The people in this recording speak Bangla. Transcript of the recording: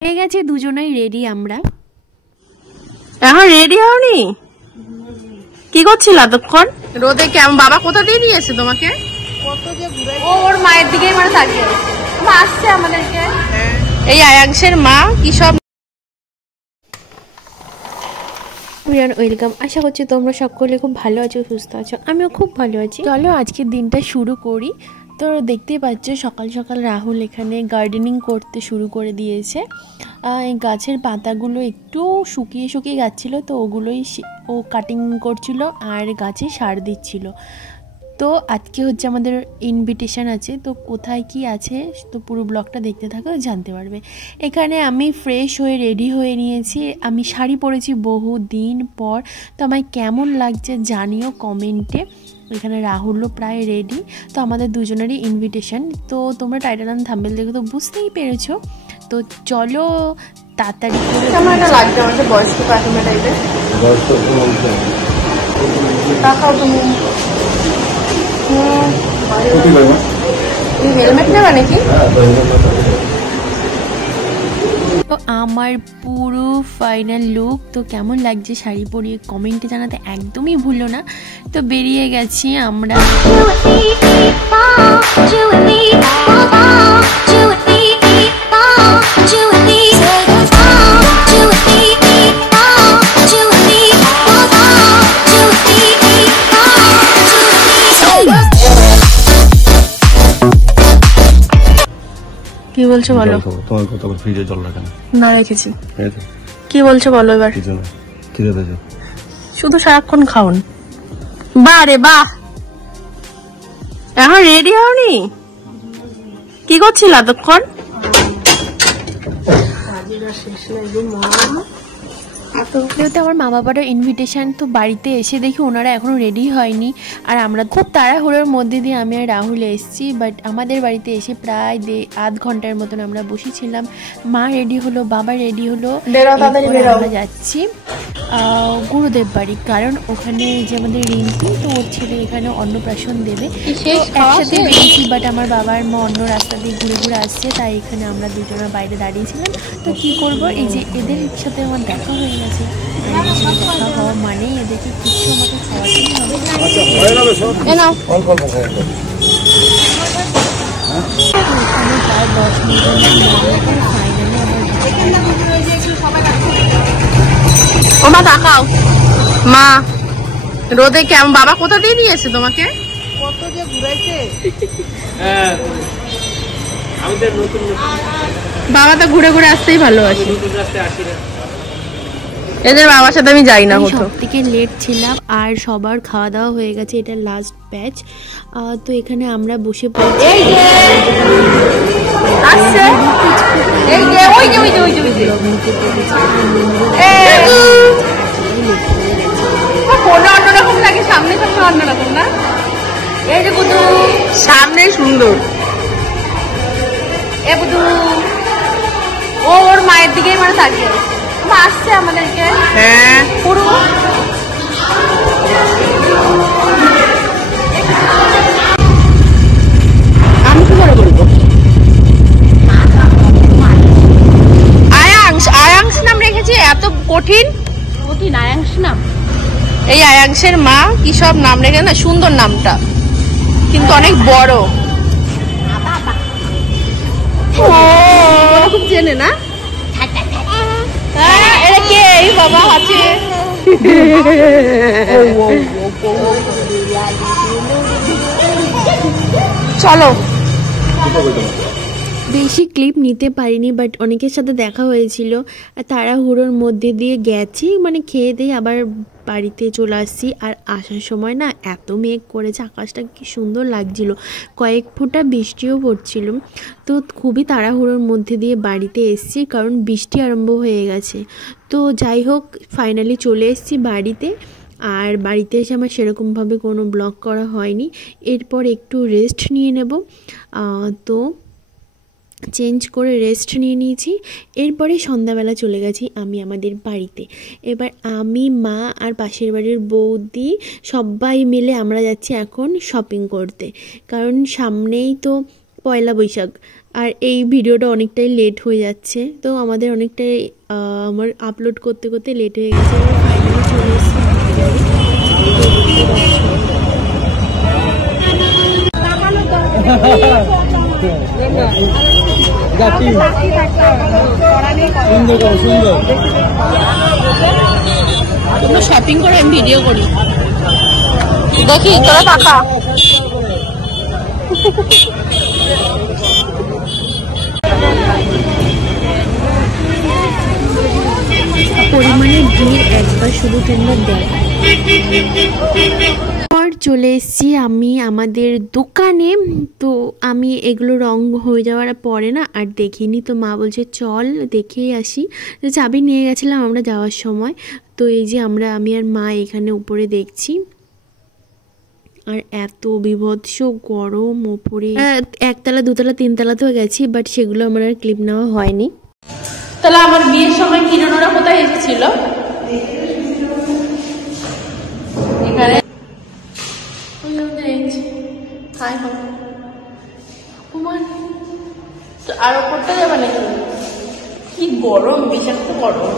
হয়ে গেছে দুজনেই রেডি। আমরা এখন রেডি হওনি? কি করছিল এতক্ষণ রোদে? কেমন বাবা কোথা দিয়ে নিয়েছে তোমাকে? ও ওর মায়ের দিকেই মানে তাকিয়ে আসছে আমাদেরকে। এই আয়াংশের মা কি সব। ওয়েলকাম, আশা করছি তোমরা সকলে খুব ভালো আছো, সুস্থ আছো। আমিও খুব ভালো আছি। চলো আজকের দিনটা শুরু করি। তো দেখতেই পাচ্ছ সকাল সকাল রাহুল এখানে গার্ডেনিং করতে শুরু করে দিয়েছে। এই গাছের পাতাগুলো একটু শুকিয়ে শুকিয়ে যাচ্ছিলো, তো ওগুলোই ও কাটিং করছিল আর গাছে সার দিচ্ছিল। তো আজকে হচ্ছে আমাদের ইনভিটেশন আছে, তো কোথায় কি আছে তো পুরো ব্লগটা দেখতে থাকো, জানতে পারবে। এখানে আমি ফ্রেশ হয়ে রেডি হয়ে নিয়েছি। আমি শাড়ি পরেছি বহু দিন পর, তো আমায় কেমন লাগছে জানিও কমেন্টে। এখানে রাহুলও প্রায় রেডি। তো আমাদের দুজনেরই ইনভিটেশন, তো তোমরা টাইটেল এন্ড থাম্বনেল দেখে তো বুঝতেই পেরেছো। তো চলো তাড়াতাড়ি করে। কেমন একটা লাগছে আমাদের বয়স্ক কাকিমা টাইপের। তাকাও তুমি। হেলমেট নেবা নাকি? তো আমার পুরো ফাইনাল লুক তো কেমন লাগছে শাড়ি পরিয়ে কমেন্টে জানাতে একদমই ভুলো না। তো বেরিয়ে গেছি আমরা। কি বলছো বলো? তোমার কত ফ্রিজে জল রাখেন না রেখেছি। কি বলছো বলো এবার? শুধু সারাক্ষণ খাওন। বাহ রে বাহ। এখন রেডি হওনি? কি করছিল এতক্ষণ? যেহেতু আমার মা বাবারও ইনভিটেশন, তো বাড়িতে এসে দেখি ওনারা এখনো রেডি হয়নি। আর আমরা খুব তাড়াহুড়োর মধ্যে দিয়ে আমি আর রাহুল এসেছি। বাট আমাদের বাড়িতে এসে প্রায় আধ ঘন্টার মতন আমরা বসেছিলাম। মা রেডি হলো, বাবা রেডি হলো। আমরা যাচ্ছি গুরুদেব বাড়ি, কারণ ওখানে যে আমাদের রিম্পি, তো ওর ছেলে এখানে অন্নপ্রাশন দেবে। একসাথে বেরিয়েছি, বাট আমার বাবার মা অন্য রাস্তা দিয়ে ঘুরে ঘুরে আসছে, তাই এখানে আমরা দুজনের বাইরে দাঁড়িয়েছিলাম। তো কি করব, এই যে এদের সাথে আমার দেখা হয়ে গেছে। দেখা হওয়া মানেই এদেরকে কিছু আমাকে খাওয়াতেই হবে। প্রায় 10 মিনিটের ফাইনালি ও মা তাকাও। মা রোদে কেমন বাবা কোথা দিয়ে নিয়েছে তোমাকে? কত যে ঘুরাইছে। বাবা তো ঘুরে ঘুরে আসতেই ভালোবাসে। এদের বাবার সাথে আমি যাই না। সব থেকে লেট ছিলাম আর সবার খাওয়া দাওয়া হয়ে গেছে, এটা লাস্ট ব্যাচ। তো এখানে আমরা বসে পড়ছি। সামনে সুন্দর। ও ওর মায়ের দিকেই মানে তাকিয়ে আসছে আমাদেরকে। হ্যাঁ পুরো আমি কি করে বলবো? আয়াংশ নাম রেখেছি, এত কঠিন আয়াংশ নাম। এই আয়াংশের মা কি সব নাম রেখে না, সুন্দর নামটা কিন্তু অনেক বড়। খুব চেনে না এটা কে? এই বাবা আছে। চলো। বেশি ক্লিপ নিতে পারিনি, বাট অনেকের সাথে দেখা হয়েছিল। তাড়াহুড়োর মধ্যে দিয়ে গেছি, মানে খেয়ে দিয়ে আবার বাড়িতে চলে আসছি। আর আসার সময় না এত মেঘ করেছে, আকাশটা কি সুন্দর লাগছিল, কয়েক ফোঁটা বৃষ্টিও পড়ছিল। তো খুবই তাড়াহুড়োর মধ্যে দিয়ে বাড়িতে এসেছি, কারণ বৃষ্টি আরম্ভ হয়ে গেছে। তো যাই হোক ফাইনালি চলে এসেছি বাড়িতে। আর বাড়িতে এসে আমার সেরকমভাবে কোনো ব্লগ করা হয়নি। এরপর একটু রেস্ট নিয়ে নেব। তো চেঞ্জ করে রেস্ট নিয়ে নিয়েছি। এরপরে সন্ধ্যাবেলা চলে গেছি আমি আমাদের বাড়িতে। এবার আমি, মা আর পাশের বাড়ির বৌদি সবাই মিলে আমরা যাচ্ছি এখন শপিং করতে, কারণ সামনেই তো পয়লা বৈশাখ। আর এই ভিডিওটা অনেকটাই লেট হয়ে যাচ্ছে, তো আমাদের অনেকটাই আমার আপলোড করতে করতে লেট হয়ে গেছে। এবার ফাইনালি চলে এসেছি তোমরা শপিং করে আমি ভিডিও করি, দেখি তোরা টাকা। পরিমাণে ভিড় একবার শুধু তোমরা দেখো। পর চলে এসেছি আমি আমাদের দোকানে। তো আমি এগুলো রং হয়ে যাওয়ার পরে না আর দেখিনি, তো মা বলছে চল দেখেই আসি। তো চাবি নিয়ে গেছিলাম আমরা যাওয়ার সময়। তো এই যে আমি আর মা এখানে উপরে দেখছি, আর এত বিভৎস গরম ওপরে। একতলা দুতলা তিনতলাতেও গেছি, বাট সেগুলো আমার আর ক্লিপ নেওয়া হয়নি। তাহলে আমার বিয়ের সময় কিরণরা কোথায় এসেছিল? এখানে আর ওপরটা যাবে নাকি? কি গরম, বিষাক্ত গরম।